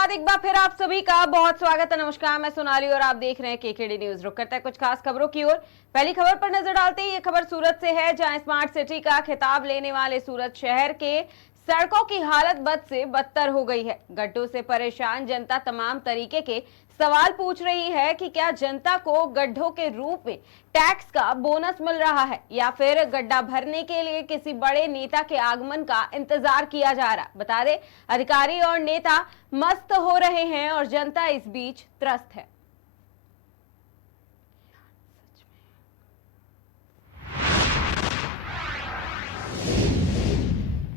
बाद एक बार फिर आप सभी का बहुत स्वागत है। नमस्कार, मैं सोनाली और आप देख रहे हैं केकेडी न्यूज। रुक करता है कुछ खास खबरों की ओर। पहली खबर पर नजर डालते हैं। ये खबर सूरत से है, जहां स्मार्ट सिटी का खिताब लेने वाले सूरत शहर के सड़कों की हालत बद से बदतर हो गई है। गड्ढों से परेशान जनता तमाम तरीके के सवाल पूछ रही है कि क्या जनता को गड्ढों के रूप में टैक्स का बोनस मिल रहा है या फिर गड्ढा भरने के लिए किसी बड़े नेता के आगमन का इंतजार किया जा रहा। बता दें, अधिकारी और नेता मस्त हो रहे हैं और जनता इस बीच त्रस्त है।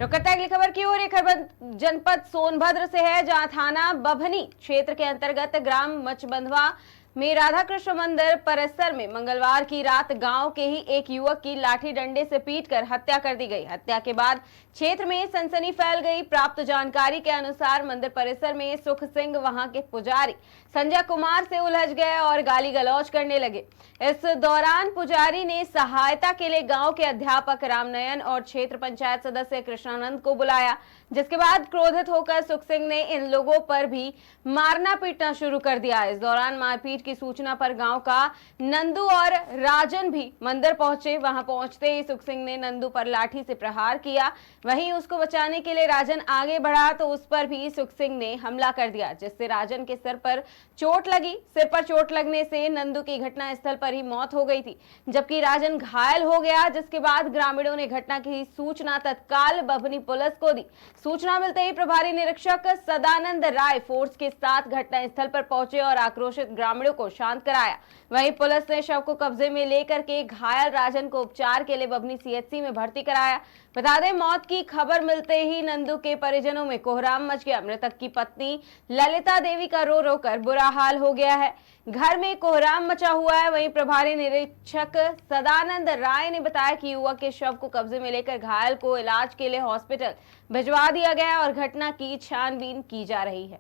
रुकता है अगली खबर की ओर। एक खबर जनपद सोनभद्र से है, जहां थाना बभनी क्षेत्र के अंतर्गत ग्राम मचबंधवा में राधा कृष्ण मंदिर परिसर में मंगलवार की रात गांव के ही एक युवक की लाठी डंडे से पीटकर हत्या कर दी गई। हत्या के बाद क्षेत्र में सनसनी फैल गई। प्राप्त जानकारी के अनुसार मंदिर परिसर में सुख सिंह वहां के पुजारी संजय कुमार से उलझ गए और गाली गलौज करने लगे। इस दौरान पुजारी ने सहायता के लिए गांव के अध्यापक रामनयन और क्षेत्र पंचायत सदस्य कृष्णानंद को बुलाया, जिसके बाद क्रोधित होकर सुख सिंह ने इन लोगों पर भी मारना पीटना शुरू कर दिया। इस दौरान मारपीट की सूचना पर गांव का नंदू और राजन भी मंदिर पहुंचे। वहां पहुंचते ही सुख सिंह ने नंदू पर लाठी से प्रहार किया। वहीं उसको बचाने के लिए राजन आगे बढ़ा तो उस पर भी सुख सिंह ने हमला कर दिया, जिससे राजन के सिर पर चोट लगी। सिर पर चोट लगने से नंदू की घटनास्थल पर ही मौत हो गई थी, जबकि राजन घायल हो गया। जिसके बाद ग्रामीणों ने घटना की सूचना तत्काल बभनी पुलिस को दी। सूचना मिलते ही प्रभारी निरीक्षक सदानंद राय फोर्स के साथ घटनास्थल पर पहुंचे और आक्रोशित ग्रामीणों को शांत कराया। वहीं पुलिस ने शव को कब्जे में लेकर के घायल राजन को उपचार के लिए बभनी सीएचसी में भर्ती कराया। बता दें, मौत की खबर मिलते ही नंदू के परिजनों में कोहराम मच गया। मृतक की पत्नी ललिता देवी का रो रो कर बुरा हाल हो गया है। घर में कोहराम मचा हुआ है। वहीं प्रभारी निरीक्षक सदानंद राय ने बताया कि युवक के शव को कब्जे में लेकर घायल को इलाज के लिए हॉस्पिटल भिजवा दिया गया और घटना की छानबीन की जा रही है।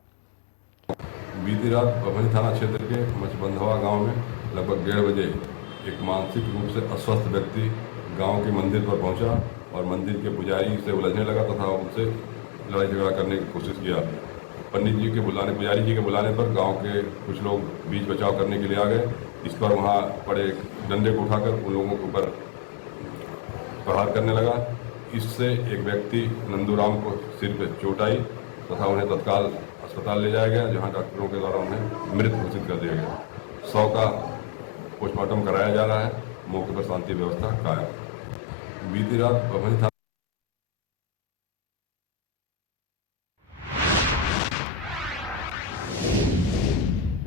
बीती रात बभनी थाना क्षेत्र के मचबंधवा गांव में लगभग 1:30 बजे एक मानसिक रूप से अस्वस्थ व्यक्ति गांव के मंदिर पर पहुंचा और मंदिर के पुजारी से उलझने लगा तथा उनसे लड़ाई झगड़ा करने की कोशिश किया। पंडित जी के बुलाने, पुजारी जी के बुलाने पर गांव के कुछ लोग बीच बचाव करने के लिए आ गए। इस पर वहां पड़े डंडे को उठाकर उन लोगों के ऊपर प्रहार करने लगा। इससे एक व्यक्ति नंदूराम को सिर पर चोट आई तथा उन्हें तत्काल अस्पताल ले जाया गया, जहां डॉक्टरों के द्वारा उन्हें मृत घोषित कर दिया गया। शव का पोस्टमार्टम कराया जा रहा है। मौके पर शांति व्यवस्था कायम। बीती रात बभनी थाना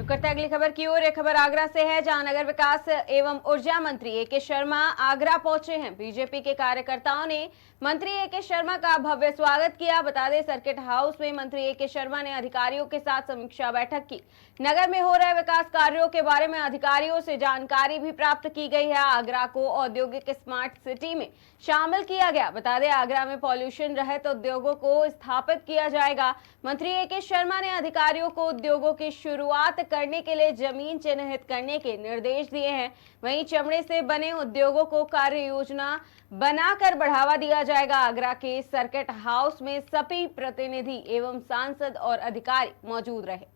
करते अगली खबर की ओर। एक खबर आगरा से है, जहां नगर विकास एवं ऊर्जा मंत्री ए.के. शर्मा आगरा पहुंचे हैं। बीजेपी के कार्यकर्ताओं ने मंत्री ए.के. शर्मा का भव्य स्वागत किया। बता दें, सर्किट हाउस में मंत्री ए.के. शर्मा ने अधिकारियों के साथ समीक्षा बैठक की। नगर में हो रहे विकास कार्यों के बारे में अधिकारियों से जानकारी भी प्राप्त की गई है। आगरा को औद्योगिक स्मार्ट सिटी में शामिल किया गया। बता दें, आगरा में पॉल्यूशन रहित उद्योगों को स्थापित किया जाएगा। मंत्री ए.के. शर्मा ने अधिकारियों को उद्योगों की शुरुआत करने के लिए जमीन चिन्हित करने के निर्देश दिए हैं। वहीं चमड़े से बने उद्योगों को कार्य योजना बनाकर बढ़ावा दिया जाएगा। आगरा के सर्किट हाउस में सभी प्रतिनिधि एवं सांसद और अधिकारी मौजूद रहे।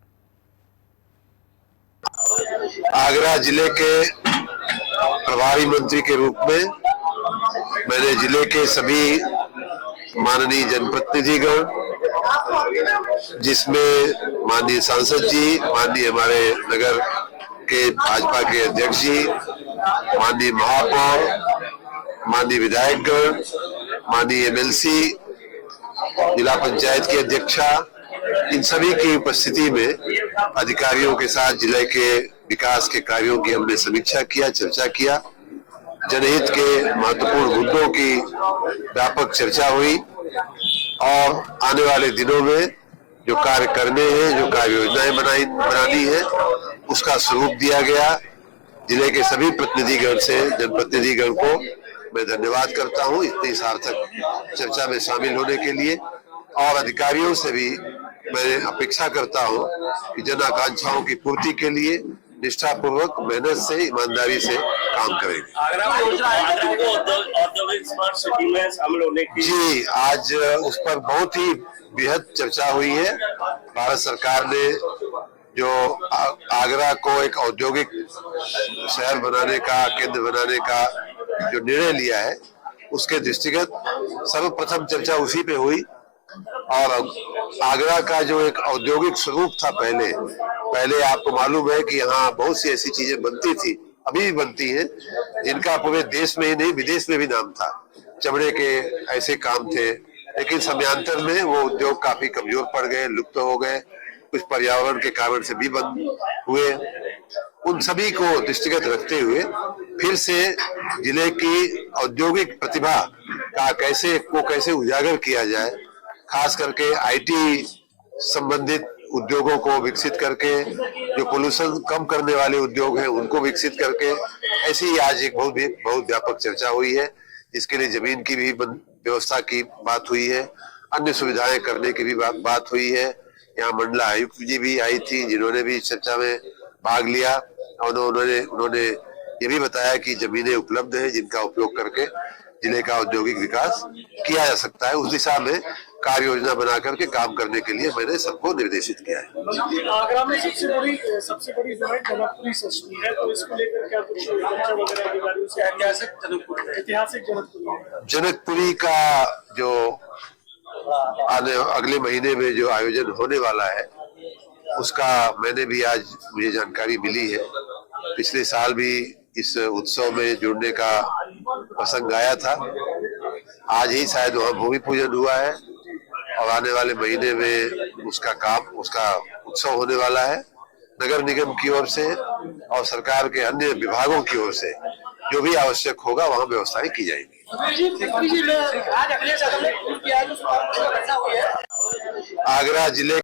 आगरा जिले के प्रभारी मंत्री के रूप में मैंने जिले के सभी माननीय जनप्रतिनिधिगण, जिसमें माननीय सांसद जी, माननीय हमारे नगर के भाजपा के अध्यक्ष जी, माननीय महापौर, माननीय विधायकगण, माननीय एमएलसी, जिला पंचायत की अध्यक्षा, इन सभी की उपस्थिति में अधिकारियों के साथ जिले के विकास के कार्यों की हमने समीक्षा किया, चर्चा किया। जनहित के महत्वपूर्ण मुद्दों की व्यापक चर्चा हुई और आने वाले दिनों में जो कार्य करने हैं, जो कार्य योजनाएं बनानी है, उसका स्वरूप दिया गया। जिले के सभी प्रतिनिधिगण से जनप्रतिनिधिगण को मैं धन्यवाद करता हूं इतनी सार्थक चर्चा में शामिल होने के लिए। और अधिकारियों से भी मैं अपेक्षा करता हूं कि जन आकांक्षाओं की पूर्ति के लिए निष्ठापूर्वक मेहनत से ईमानदारी से काम करेंगे। आगरा को औद्योगिक स्मार्ट सिटी में शामिल होने की जी, आज उस पर बहुत ही बेहद चर्चा हुई है। भारत सरकार ने जो आगरा को एक औद्योगिक शहर बनाने का, केंद्र बनाने का जो निर्णय लिया है, उसके दृष्टिगत सर्वप्रथम चर्चा उसी पे हुई। और आगरा का जो एक औद्योगिक स्वरूप था पहले आपको मालूम है कि यहाँ बहुत सी ऐसी चीजें बनती थी, अभी भी बनती हैं, जिनका पूरे देश में ही नहीं विदेश में भी नाम था। चमड़े के ऐसे काम थे, लेकिन समयांतर में वो उद्योग काफी कमजोर पड़ गए, लुप्त हो गए, कुछ पर्यावरण के कारण से भी बंद हुए। उन सभी को दृष्टिगत रखते हुए फिर से जिले की औद्योगिक प्रतिभा का कैसे उजागर किया जाए, खास करके आईटी संबंधित उद्योगों को विकसित करके, जो पोल्यूशन कम करने वाले उद्योग हैं उनको विकसित करके, ऐसी ही आज एक बहुत व्यापक चर्चा हुई है, जिसके लिए जमीन की भी व्यवस्था की बात हुई है, अन्य सुविधाएं करने की भी बात हुई है। यहाँ मंडला आयुक्त जी भी आई थी, जिन्होंने भी चर्चा में भाग लिया और उन्होंने ये भी बताया कि जमीनें उपलब्ध है जिनका उपयोग करके जिले का औद्योगिक विकास किया जा सकता है। उस दिशा में कार्य योजना बना करके काम करने के लिए मैंने सबको निर्देशित किया है। आगरा में सबसे बड़ी जो है जनकपुरी सस्ती है, तो इसको लेकर क्या कुछ वगैरह अधिकारियों से ऐतिहासिक जनकपुरी का जो अगले महीने में जो आयोजन होने वाला है, उसका मैंने भी आज मुझे जानकारी मिली है। पिछले साल भी इस उत्सव में जुड़ने का प्रसंग आया था। आज ही शायद वहाँ भूमि पूजन हुआ है और आने वाले महीने में उसका उत्सव होने वाला है। नगर निगम की ओर से और सरकार के अन्य विभागों की ओर से जो भी आवश्यक होगा वहाँ व्यवस्थाएं की जाएंगी। आगरा जिले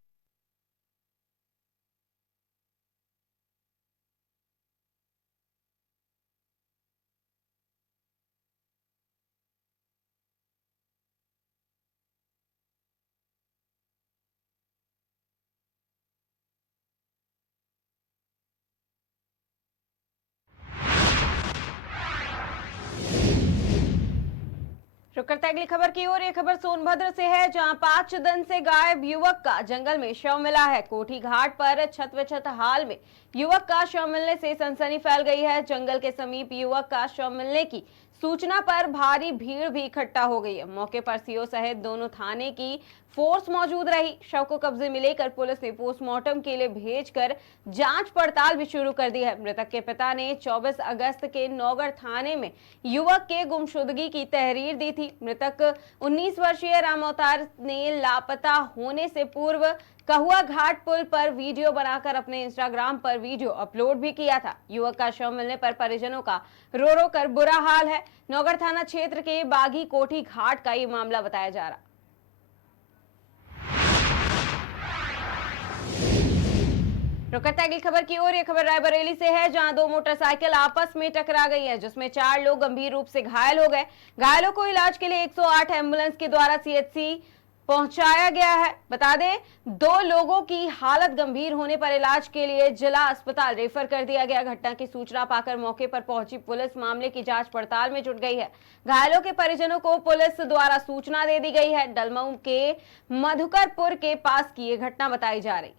रुक करते हैं अगली खबर की ओर। ये खबर सोनभद्र से है, जहां 5 दिन से गायब युवक का जंगल में शव मिला है। कोठी घाट पर छत हाल में युवक का शव मिलने से सनसनी फैल गई है। जंगल के समीप युवक का शव मिलने की सूचना पर भारी भीड़ भी इकट्ठा हो गई है। मौके पर सीओ सहित दोनों थाने की फोर्स मौजूद रही। शव को कब्जे में लेकर पुलिस ने पोस्टमार्टम के लिए भेजकर जांच पड़ताल भी शुरू कर दी है। मृतक के पिता ने 24 अगस्त के नौगढ़ थाने में युवक के गुमशुदगी की तहरीर दी थी। मृतक 19 वर्षीय राम अवतार ने लापता होने से पूर्व कहुआ घाट पुल पर वीडियो बनाकर अपने इंस्टाग्राम पर वीडियो अपलोड भी किया था। युवक का शव मिलने पर परिजनों का रो रो कर बुरा हाल है। नौगढ़ थाना क्षेत्र के बागी कोठी घाट का ये मामला बताया जा रहा। रुक करते हैं अगली खबर की ओर। यह खबर रायबरेली से है, जहां 2 मोटरसाइकिल आपस में टकरा गई है, जिसमें 4 लोग गंभीर रूप से घायल हो गए। घायलों को इलाज के लिए 108 एम्बुलेंस के द्वारा सीएचसी पहुंचाया गया है। बता दें 2 लोगों की हालत गंभीर होने पर इलाज के लिए जिला अस्पताल रेफर कर दिया गया। घटना की सूचना पाकर मौके पर पहुंची पुलिस मामले की जांच पड़ताल में जुट गई है। घायलों के परिजनों को पुलिस द्वारा सूचना दे दी गई है। डलमऊ के मधुकरपुर के पास की यह घटना बताई जा रही।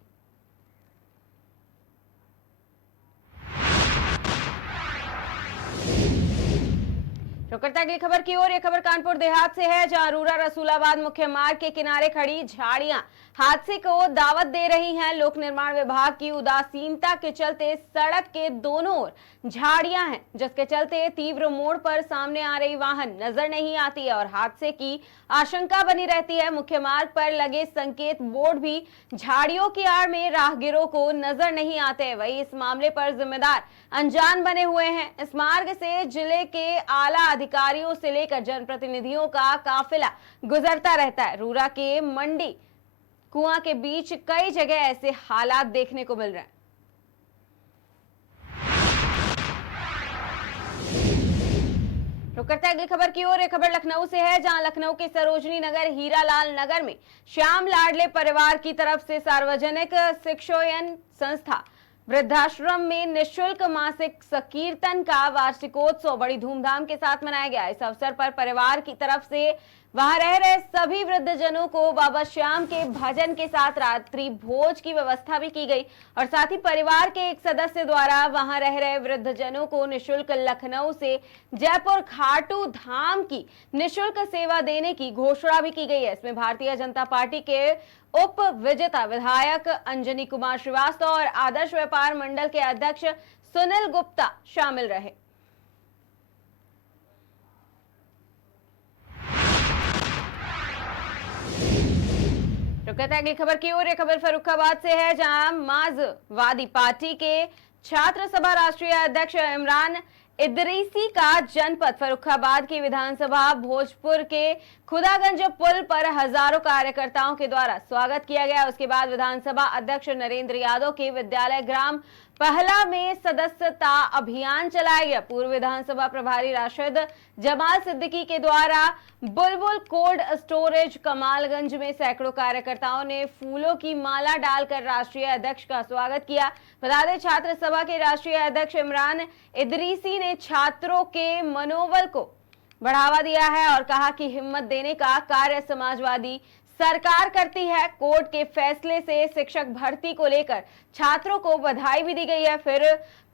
रुक करते हैं अगली खबर की ओर। यह खबर कानपुर देहात से है, जहां अरूरा रसूलाबाद मुख्य मार्ग के किनारे खड़ी झाड़ियां हादसे को दावत दे रही हैं। लोक निर्माण विभाग की उदासीनता के चलते सड़क के दोनों ओर झाड़ियां हैं, जिसके चलते तीव्र मोड़ पर सामने आ रही वाहन नजर नहीं आती है और हादसे की आशंका बनी रहती है। मुख्य मार्ग पर लगे संकेत बोर्ड भी झाड़ियों की आड़ में राहगीरों को नजर नहीं आते। वही इस मामले पर जिम्मेदार अनजान बने हुए हैं। इस मार्ग से जिले के आला अधिकारियों से लेकर जनप्रतिनिधियों का काफिला गुजरता रहता है। रूरा के मंडी कुआं के बीच कई जगह ऐसे हालात देखने को मिल रहे हैं। रुक करते हैं अगली खबर की ओर। यह खबर लखनऊ से है, जहां लखनऊ के सरोजनी नगर हीरालाल नगर में श्याम लाडले परिवार की तरफ से सार्वजनिक शिक्षोयन संस्था वृद्धाश्रम में निःशुल्क मासिक संकीर्तन का वार्षिकोत्सव बड़ी धूमधाम के साथ मनाया गया। इस अवसर पर परिवार की तरफ से वहां रह रहे सभी वृद्धजनों को बाबा श्याम के भजन के साथ रात्रि भोज की व्यवस्था भी की गई और साथ ही परिवार के एक सदस्य द्वारा वहां रह रहे वृद्धजनों को निःशुल्क लखनऊ से जयपुर खाटू धाम की निःशुल्क सेवा देने की घोषणा भी की गई है। इसमें भारतीय जनता पार्टी के उप विजेता विधायक अंजनी कुमार श्रीवास्तव और आदर्श व्यापार मंडल के अध्यक्ष सुनील गुप्ता शामिल रहे। रुकते हैं अगली खबर की ओर। यह खबर फर्रुखाबाद से है, जहां मार्क्सवादी पार्टी के छात्र सभा राष्ट्रीय अध्यक्ष इमरान इदरीसी का जनपद फर्रुखाबाद की विधानसभा भोजपुर के खुदागंज पुल पर हजारों कार्यकर्ताओं के द्वारा स्वागत किया गया। उसके बाद विधानसभा अध्यक्ष नरेंद्र यादव के विद्यालय ग्राम पहला में सदस्यता अभियान चलाया गया। पूर्व विधानसभा प्रभारी राशिद जमाल सिद्दीकी के द्वारा बुलबुल कोल्ड स्टोरेज कमालगंज में सैकड़ों कार्यकर्ताओं ने फूलों की माला डालकर राष्ट्रीय अध्यक्ष का स्वागत किया। बता दें, छात्र सभा के राष्ट्रीय अध्यक्ष इमरान इदरीसी ने छात्रों के मनोबल को बढ़ावा दिया है और कहा कि हिम्मत देने का कार्य समाजवादी सरकार करती है। कोर्ट के फैसले से शिक्षक भर्ती को लेकर छात्रों को बधाई भी दी गई है। फिर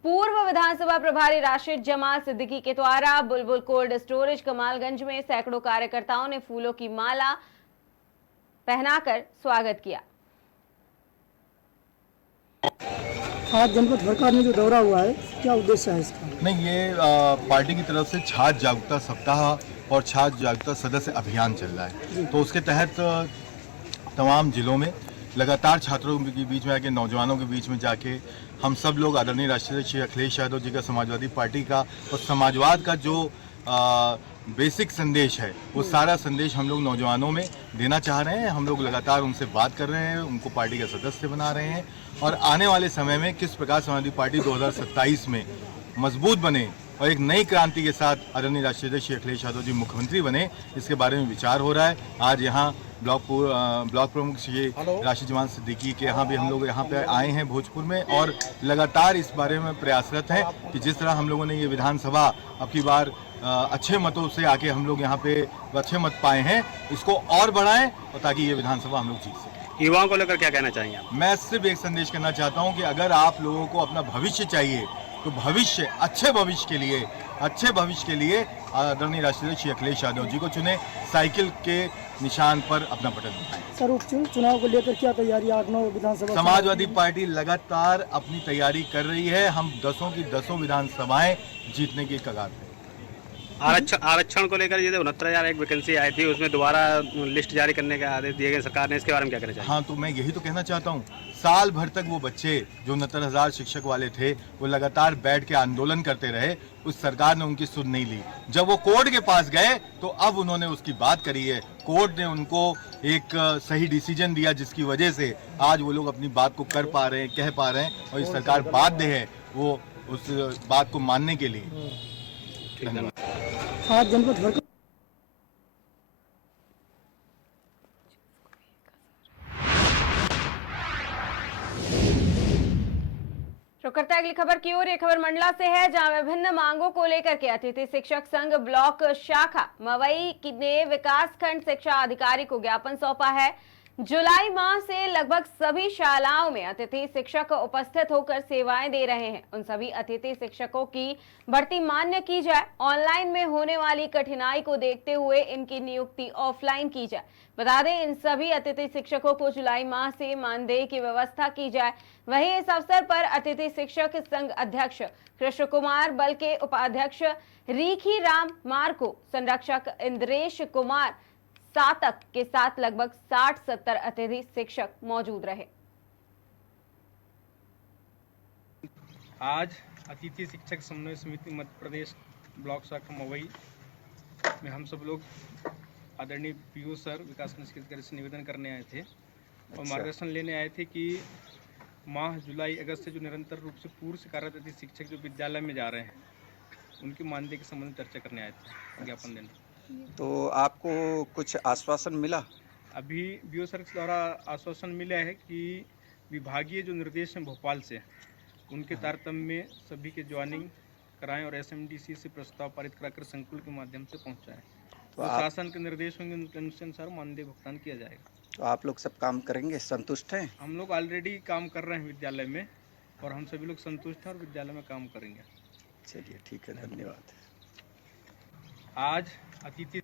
पूर्व विधानसभा प्रभारी राशिद जमाल सिद्दीकी के द्वारा बुलबुल कोल्ड स्टोरेज कमालगंज में सैकड़ों कार्यकर्ताओं ने फूलों की माला पहनाकर स्वागत किया। आज जनपद भरका में जो दौरा हुआ है, क्या उद्देश्य है इसका? नहीं, ये पार्टी की तरफ से छात्र जागरूकता सप्ताह और छात्र जागरूकता सदस्य अभियान चल रहा है। तो उसके तहत तमाम जिलों में लगातार छात्रों के बीच में आके, नौजवानों के बीच में जाके हम सब लोग आदरणीय राष्ट्रीय श्री अखिलेश यादव जी का समाजवादी पार्टी का और समाजवाद का जो बेसिक संदेश है, वो सारा संदेश हम लोग नौजवानों में देना चाह रहे हैं। हम लोग लगातार उनसे बात कर रहे हैं, उनको पार्टी का सदस्य बना रहे हैं और आने वाले समय में किस प्रकार समाजवादी पार्टी 2027 में मजबूत बने और एक नई क्रांति के साथ आदरणीय राष्ट्रीय श्री अखिलेश यादव जी मुख्यमंत्री बने, इसके बारे में विचार हो रहा है। आज यहाँ ब्लॉक प्रमुख श्री राशिद जमाल सिद्दीकी के यहाँ भी हम लोग यहाँ पे आए हैं भोजपुर में और लगातार इस बारे में प्रयासरत हैं कि जिस तरह हम लोगों ने ये विधानसभा अब की बार अच्छे मतों से आके हम लोग यहाँ पे अच्छे मत पाए हैं, इसको और बढ़ाएं और ताकि ये विधानसभा हम लोग जीत सकें। युवाओं को लेकर क्या कहना चाहेंगे आप? मैं सिर्फ एक संदेश करना चाहता हूँ कि अगर आप लोगों को अपना भविष्य चाहिए तो भविष्य, अच्छे भविष्य के लिए आदरणीय राष्ट्रीय श्री अखिलेश यादव जी को चुने, साइकिल के निशान पर अपना बटन दबाएं। सर, उपचुनाव को लेकर क्या तैयारी? 8-9 विधानसभा समाजवादी पार्टी लगातार अपनी तैयारी कर रही है। हम 10 की 10 विधानसभाएं जीतने की कगार पे। आरक्षण को लेकर ये 69,000 एक वैकेंसी आई थी, उसमें दोबारा लिस्ट जारी करने के आदेश दिए गए सरकार ने, इसके बारे में क्या कहना चाहिए? हाँ, तो मैं यही तो कहना चाहता हूँ, साल भर तक वो बच्चे जो 69,000 शिक्षक वाले थे, वो लगातार बैठ के आंदोलन करते रहे, उस सरकार ने उनकी सुध नहीं ली। जब वो कोर्ट के पास गए तो अब उन्होंने उसकी बात करी है, कोर्ट ने उनको एक सही डिसीजन दिया जिसकी वजह से आज वो लोग अपनी बात को कर पा रहे हैं, कह पा रहे हैं और इस सरकार बाध्य है वो उस बात को मानने के लिए। धन्यवाद। आज जनपद भरका करते हैं अगली खबर की ओर। ये खबर मंडला से है, जहां विभिन्न मांगों को लेकर के अतिथि शिक्षक संघ ब्लॉक शाखा मवई ने विकास खंड शिक्षा अधिकारी को ज्ञापन सौंपा है। जुलाई माह से लगभग सभी शालाओं में अतिथि शिक्षक उपस्थित होकर सेवाएं दे रहे हैं। उन सभी अतिथि शिक्षकों की भर्ती मान्य की जाए। ऑनलाइन में होने वाली कठिनाई को देखते हुए इनकी नियुक्ति ऑफलाइन की जाए। बता दें, इन सभी अतिथि शिक्षकों को जुलाई माह से मानदेय की व्यवस्था की जाए। वहीं इस अवसर पर अतिथि शिक्षक संघ अध्यक्ष कृष्ण कुमार, बल के उपाध्यक्ष रीखी राम मार्को, संरक्षक इंद्रेश कुमार सातक के साथ लगभग 60-70 अतिथि शिक्षक मौजूद रहे। आज अतिथि शिक्षक समन्वय समिति मध्य प्रदेश ब्लॉक शाखा मवई में हम सब लोग आदरणीय पीयू सर विकास खंड अधिकारी से निवेदन करने आए थे और मार्गदर्शन लेने आए थे कि माह जुलाई अगस्त से जो निरंतर रूप से पूर्व से कार्यरत अतिथि शिक्षक जो विद्यालय में जा रहे हैं, उनके मानदेय के संबंध में चर्चा करने आए थे, ज्ञापन देने। तो आपको कुछ आश्वासन मिला? अभी बीओ सर द्वारा आश्वासन मिला है कि विभागीय जो निर्देश हैं भोपाल से, उनके तारतम्य में सभी के ज्वाइनिंग कराएं और एसएमडीसी से प्रस्ताव पारित कराकर संकुल के माध्यम से पहुंचाएं। तो शासन के निर्देश होंगे, उनके अनुसार मानदेय भुगतान किया जाएगा। तो आप लोग सब काम करेंगे, संतुष्ट हैं? हम लोग ऑलरेडी काम कर रहे हैं विद्यालय में और हम सभी लोग संतुष्ट हैं और विद्यालय में काम करेंगे। चलिए ठीक है, धन्यवाद। आज अतिथि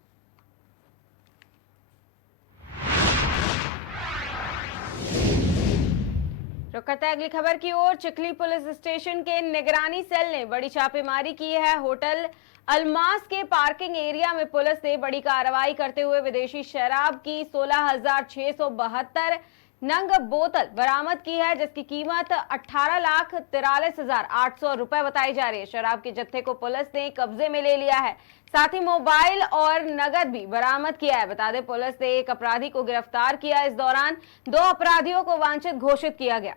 रुक करते हैं अगली खबर की ओर। चिखली पुलिस स्टेशन के निगरानी सेल ने बड़ी छापेमारी की है। होटल अलमास के पार्किंग एरिया में पुलिस ने बड़ी कार्रवाई करते हुए विदेशी शराब की 16,672 नंग बोतल बरामद की है, जिसकी कीमत 18,43,800 रुपए बताई जा रही है। शराब के जत्थे को पुलिस ने कब्जे में ले लिया है, साथ ही मोबाइल और नगद भी बरामद किया है। बता दें, पुलिस ने एक अपराधी को गिरफ्तार किया। इस दौरान 2 अपराधियों को वांछित घोषित किया गया।